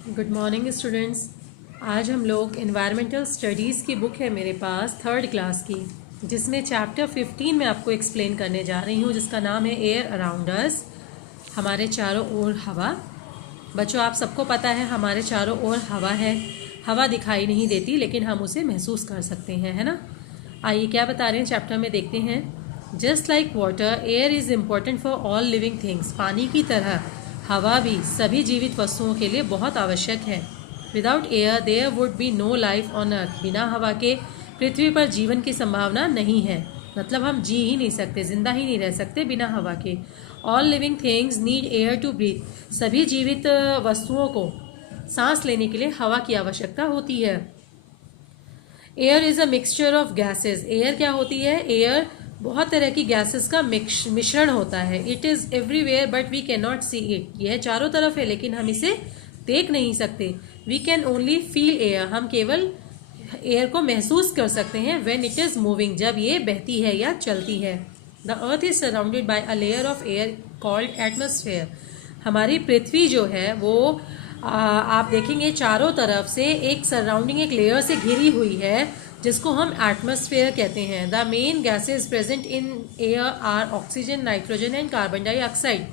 Good morning students. आज हम लोग इन्वायरमेंटल स्टडीज़ की बुक है मेरे पास थर्ड क्लास की, जिसमें चैप्टर 15 में आपको एक्सप्लेन करने जा रही हूँ, जिसका नाम है एयर अराउंड अस, हमारे चारों ओर हवा। बच्चों, आप सबको पता है हमारे चारों ओर हवा है। हवा दिखाई नहीं देती लेकिन हम उसे महसूस कर सकते हैं, है ना। आइए क्या बता रहे हैं चैप्टर में, देखते हैं। Just like water, air is important for all living things. पानी की तरह हवा भी सभी जीवित वस्तुओं के लिए बहुत आवश्यक है। Without air there would be no life on earth. बिना हवा के पृथ्वी पर जीवन की संभावना नहीं है। मतलब हम जी ही नहीं सकते, जिंदा ही नहीं रह सकते बिना हवा के। All living things need air to breathe. सभी जीवित वस्तुओं को सांस लेने के लिए हवा की आवश्यकता होती है। Air is a mixture of gases. Air क्या होती है? एयर बहुत तरह की गैसेस का मिश्रण होता है। It is everywhere but we cannot see it. यह चारों तरफ है लेकिन हम इसे देख नहीं सकते। We can only feel air. हम केवल एयर को महसूस कर सकते हैं व्हेन इट इज़ मूविंग, जब ये बहती है या चलती है। The earth is surrounded by a layer of air called atmosphere. हमारी पृथ्वी जो है वो आप देखेंगे चारों तरफ से एक सराउंडिंग, एक लेयर से घिरी हुई है, जिसको हम एटमॉस्फेयर कहते हैं। The main gases present in air are oxygen, nitrogen and carbon dioxide.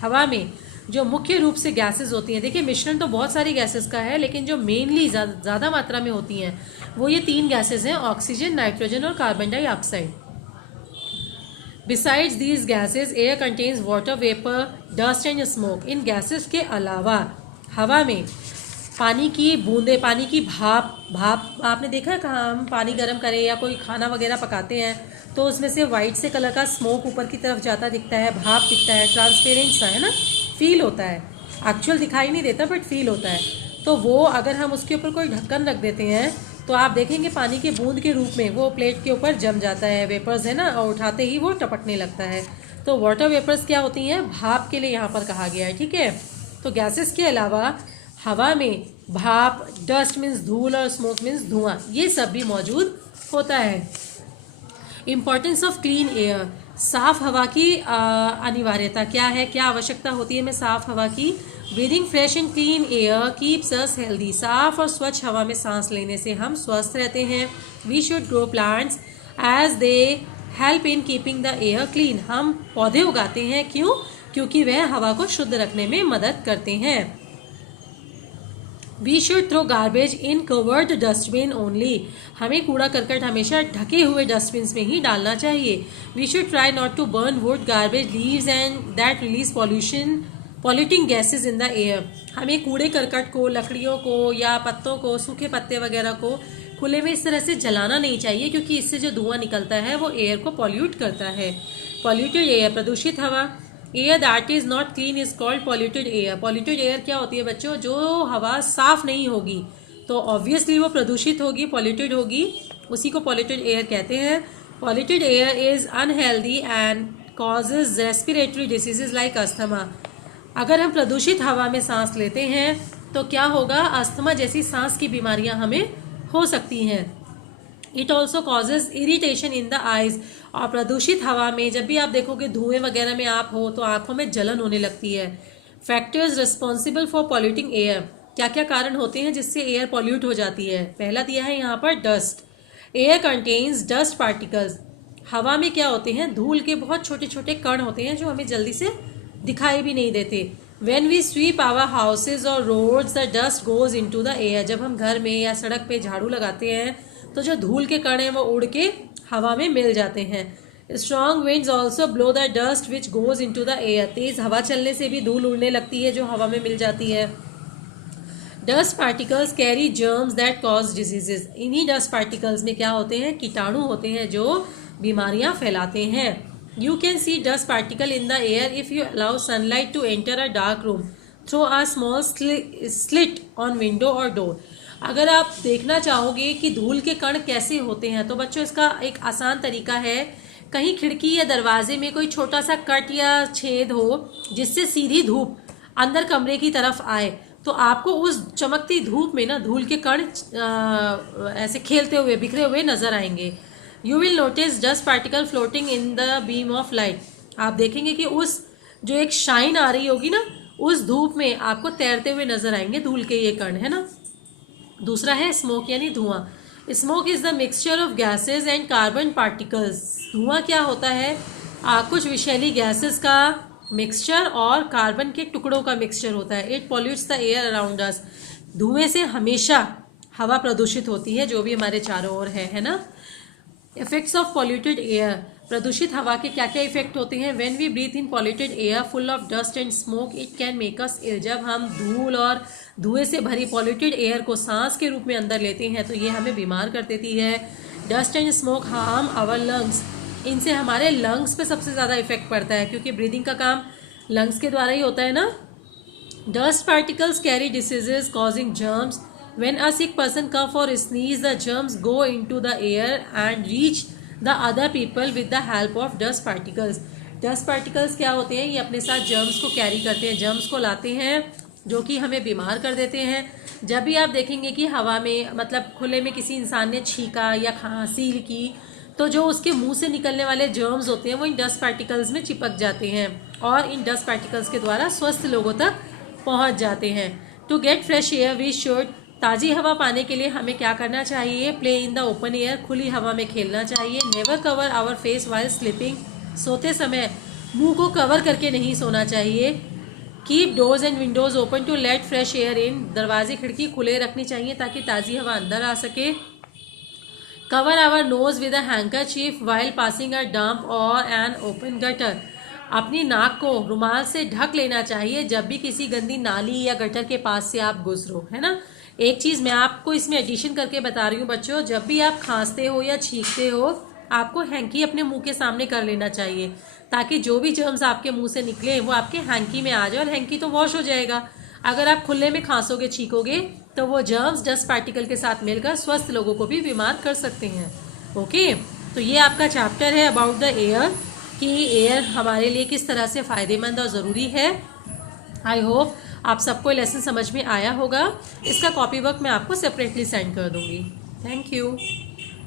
हवा में जो मुख्य रूप से गैसेज होती हैं, देखिए मिश्रण तो बहुत सारी गैसेज का है, लेकिन जो मेनली ज़्यादा मात्रा में होती हैं वो ये तीन गैसेज हैं, ऑक्सीजन, नाइट्रोजन और carbon dioxide. Besides these gases, air contains water vapor, dust and smoke. In gases के अलावा हवा में पानी की बूंदे, पानी की भाप भाप आपने देखा है कहाँ हम पानी गर्म करें या कोई खाना वगैरह पकाते हैं तो उसमें से वाइट से कलर का स्मोक ऊपर की तरफ जाता दिखता है, भाप दिखता है, ट्रांसपेरेंट सा, है ना, फील होता है। एक्चुअल दिखाई नहीं देता बट फील होता है। तो वो अगर हम उसके ऊपर कोई ढक्कन रख देते हैं तो आप देखेंगे पानी के बूंद के रूप में वो प्लेट के ऊपर जम जाता है, वेपर्स है ना, और उठाते ही वो टपकने लगता है। तो वाटर वेपर्स क्या होती हैं? भाप के लिए यहाँ पर कहा गया है, ठीक है। तो गैसेस के अलावा हवा में भाप, डस्ट मीन्स धूल और स्मोक मीन्स धुआं, ये सब भी मौजूद होता है। Importance of clean air. साफ हवा की अनिवार्यता क्या है, क्या आवश्यकता होती है हमें साफ हवा की? Breathing fresh and clean air keeps us healthy. साफ और स्वच्छ हवा में सांस लेने से हम स्वस्थ रहते हैं। We should grow plants as they help in keeping the air clean. हम पौधे उगाते हैं, क्यों? क्योंकि वह हवा को शुद्ध रखने में मदद करते हैं। We should throw garbage in covered dustbin only. हमें कूड़ा करकट हमेशा ढके हुए डस्टबिन में ही डालना चाहिए। We should try not to burn wood, garbage, leaves and that release polluting gases in the air. हमें कूड़े करकट को, लकड़ियों को या पत्तों को, सूखे पत्ते वगैरह को खुले में इस तरह से जलाना नहीं चाहिए, क्योंकि इससे जो धुआं निकलता है वो एयर को पॉल्यूट करता है। पॉल्यूटेड एयर, प्रदूषित हवा। Air that is not clean is called polluted air. Polluted air क्या होती है बच्चों? जो हवा साफ नहीं होगी तो ऑब्वियसली वो प्रदूषित होगी, पॉल्यूटेड होगी, उसी को पॉल्यूटेड एयर कहते हैं। Polluted air is unhealthy and causes respiratory diseases like asthma. अगर हम प्रदूषित हवा में सांस लेते हैं तो क्या होगा? अस्थमा जैसी सांस की बीमारियां हमें हो सकती हैं। It also causes irritation in the eyes. और प्रदूषित हवा में जब भी आप देखोगे धुएं वगैरह में आप हो तो आंखों में जलन होने लगती है। Factors responsible for polluting air. क्या क्या कारण होते हैं जिससे एयर पॉल्यूट हो जाती है? पहला दिया है यहाँ पर dust. Air contains dust particles. हवा में क्या होते हैं? धूल के बहुत छोटे छोटे कण होते हैं जो हमें जल्दी से दिखाई भी नहीं देते। When we sweep our houses or roads, the dust goes into the air. जब हम घर में या सड़क पे झाड़ू लगाते हैं तो जो धूल के कण हैं वो उड़ के हवा में मिल जाते हैं। Strong winds also blow the dust which goes into the air. तेज हवा चलने से भी धूल उड़ने लगती है जो हवा में मिल जाती है। Dust particles carry germs that cause diseases. इन्हीं डस्ट पार्टिकल्स में क्या होते हैं? कीटाणु होते हैं जो बीमारियां फैलाते हैं। You can see dust particle in the air if you allow sunlight to enter a dark room through a small slit on window or door. अगर आप देखना चाहोगे कि धूल के कण कैसे होते हैं तो बच्चों इसका एक आसान तरीका है, कहीं खिड़की या दरवाजे में कोई छोटा सा कट या छेद हो जिससे सीधी धूप अंदर कमरे की तरफ आए तो आपको उस चमकती धूप में ना धूल के कण ऐसे खेलते हुए, बिखरे हुए नजर आएंगे। You will notice dust particle floating in the beam of light. आप देखेंगे कि उस जो एक शाइन आ रही होगी ना उस धूप में आपको तैरते हुए नजर आएंगे धूल के ये कण, है ना। दूसरा है स्मोक यानी धुआं। Smoke is the mixture of gases and carbon particles. धुआं क्या होता है? कुछ विषैली गैसेस का मिक्सचर और कार्बन के टुकड़ों का मिक्सचर होता है। It pollutes the air around us. धुएं से हमेशा हवा प्रदूषित होती है जो भी हमारे चारों ओर है ना। Effects of polluted air. प्रदूषित हवा के क्या क्या इफेक्ट होते हैं? When we breathe in polluted air full of dust and smoke it can make us ill. जब हम धूल और धुएं से भरी पॉल्यूटेड एयर को सांस के रूप में अंदर लेते हैं तो ये हमें बीमार कर देती है। Dust and smoke harm our lungs. इनसे हमारे लंग्स पे सबसे ज़्यादा इफेक्ट पड़ता है क्योंकि ब्रीदिंग का काम लंग्स के द्वारा ही होता है ना। Dust particles carry diseases causing germs. When a sick person cough or sneeze, the germs go into the air and reach the other people with the help of dust particles. Dust particles क्या होते हैं? ये अपने साथ germs को carry करते हैं, germs को लाते हैं जो कि हमें बीमार कर देते हैं। जब भी आप देखेंगे कि हवा में मतलब खुले में किसी इंसान ने छींका या खांसी की तो जो उसके मुंह से निकलने वाले जर्म्स होते हैं वो इन डस्ट पार्टिकल्स में चिपक जाते हैं और इन डस्ट पार्टिकल्स के द्वारा स्वस्थ लोगों तक पहुंच जाते हैं। To get fresh air we should. ताज़ी हवा पाने के लिए हमें क्या करना चाहिए? Play in the open air. खुली हवा में खेलना चाहिए। Never cover our face while sleeping. सोते समय मुंह को कवर करके नहीं सोना चाहिए। Keep doors and windows open to let fresh air in. दरवाजे खिड़की खुले रखनी चाहिए ताकि ताज़ी हवा अंदर आ सके। Cover our nose with a handkerchief while passing a dump or an open gutter. अपनी नाक को रुमाल से ढक लेना चाहिए जब भी किसी गंदी नाली या गटर के पास से आप गुजरो, है ना। एक चीज़ मैं आपको इसमें एडिशन करके बता रही हूँ बच्चों, जब भी आप खांसते हो या छींकते हो आपको हैंकी अपने मुंह के सामने कर लेना चाहिए ताकि जो भी जर्म्स आपके मुंह से निकले वो आपके हैंकी में आ जाए और हैंकी तो वॉश हो जाएगा। अगर आप खुले में खांसोगे छींकोगे तो वो जर्म्स डस्ट पार्टिकल के साथ मिलकर स्वस्थ लोगों को भी बीमार कर सकते हैं। ओके, तो ये आपका चैप्टर है अबाउट द एयर कि एयर हमारे लिए किस तरह से फ़ायदेमंद और ज़रूरी है। आई होप आप सबको लेसन समझ में आया होगा। इसका कॉपी वर्क मैं आपको सेपरेटली सेंड कर दूंगी। Thank you.